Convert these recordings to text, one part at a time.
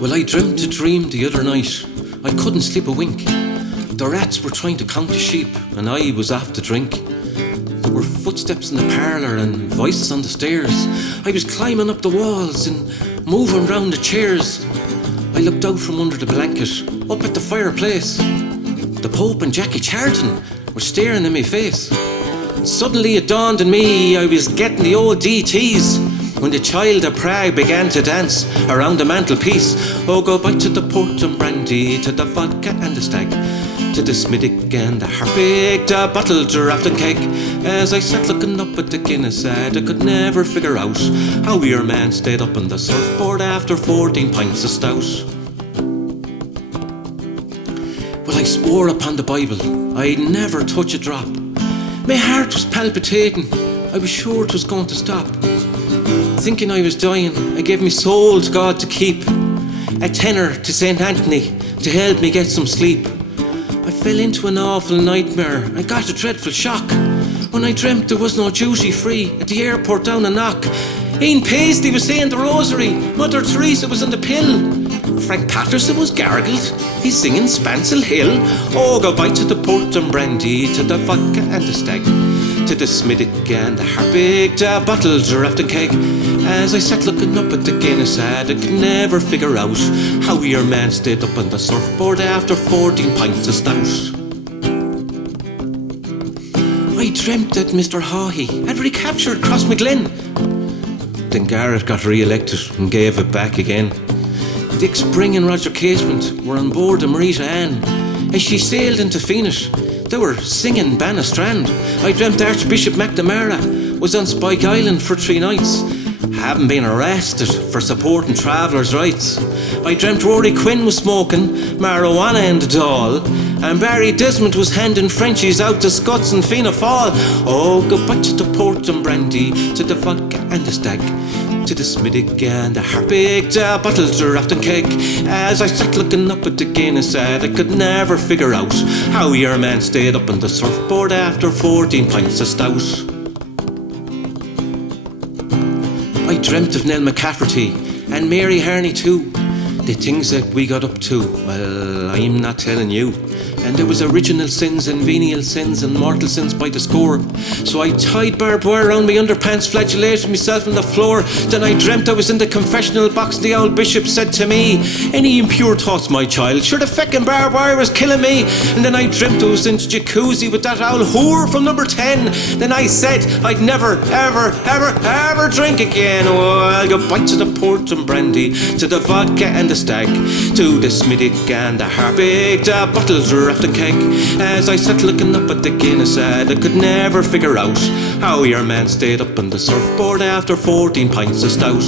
Well, I dreamt a dream the other night. I couldn't sleep a wink. The rats were trying to count the sheep, and I was after drink. There were footsteps in the parlour and voices on the stairs. I was climbing up the walls and moving round the chairs. I looked out from under the blanket, up at the fireplace. The Pope and Jackie Charlton were staring in my face. And suddenly it dawned on me I was getting the old DTs when the child of Prague began to dance around the mantelpiece. Oh, go back to the port and brandy, to the vodka and the stag, to the Smiddick and the Harpic, the bottled giraffe and keg. As I sat looking up at the Guinness ad, I could never figure out how your man stayed up on the surfboard after 14 pints of stout. Well, I swore upon the Bible I'd never touch a drop. My heart was palpitating, I was sure it was going to stop. Thinking I was dying, I gave my soul to God to keep, a tenner to St. Anthony to help me get some sleep. I fell into an awful nightmare, I got a dreadful shock when I dreamt there was no duty free at the airport down a knock. Ian Paisley was saying the rosary, Mother Teresa was on the pill, Frank Patterson was gargled, he's singing Spancel Hill. Oh, go bye to the port and brandy, to the vodka and the stag, to the Smiddick and the Harpic, the bottled giraffe and keg. As I sat looking up at the Guinness ad, I could never figure out how your man stayed up on the surfboard after 14 pints of stout. I dreamt that Mr. Hawhey had recaptured Crossmaglen. Then Garrett got re-elected and gave it back again. Dick Spring and Roger Casement were on board the Marita Ann. As she sailed into Phoenix, they were singing Bannastrand. I dreamt Archbishop McNamara was on Spike Island for 3 nights, having been arrested for supporting travellers' rights. I dreamt Rory Quinn was smoking marijuana in the Dáil, and Barry Desmond was handing Frenchies out to Scots in Fianna Fáil. Oh, go back to the port and brandy, to the vodka and the stag, to the Smiddick and the Harpic, the bottled giraffe and keg. As I sat looking up at the Guinness ad, I could never figure out how your man stayed up on the surfboard after 14 pints of stout. I dreamt of Nell McCafferty and Mary Harney too. The things that we got up to, well, I'm not telling you. And there was original sins and venial sins and mortal sins by the score. So I tied barbed wire around my underpants, flagellated myself on the floor. Then I dreamt I was in the confessional box and the old bishop said to me, "Any impure thoughts, my child? Sure, the feckin' barbed wire was killing me." And then I dreamt I was in the jacuzzi with that old whore from number 10. Then I said I'd never, ever, ever, ever drink again. Oh, I'll go back to the port and brandy, to the vodka and the stag, to the Smiddick and the Harpic, the bottled giraffe and keg. As I sat looking up at the Guinness ad, I could never figure out how your man stayed up on the surfboard after 14 pints of stout.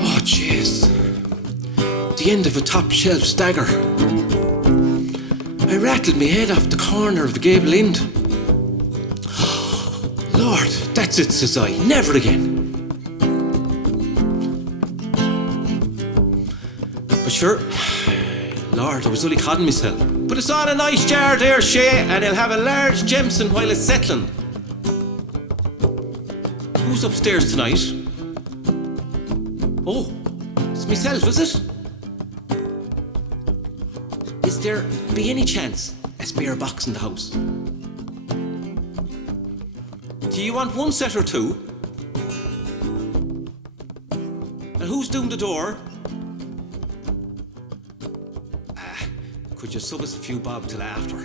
Oh jeez, the end of a top shelf stagger. I rattled my head off the corner of the gable end. Lord, that's it, says I, never again. But sure, Lord, I was only codding myself. But it's on a nice jar there, Shay, and I'll have a large Jameson while it's settling. Who's upstairs tonight? Oh, it's myself, is it? Is there be any chance a spare box in the house? Do you want one set or two? And who's doing the door? Could you sub us a few bob till after?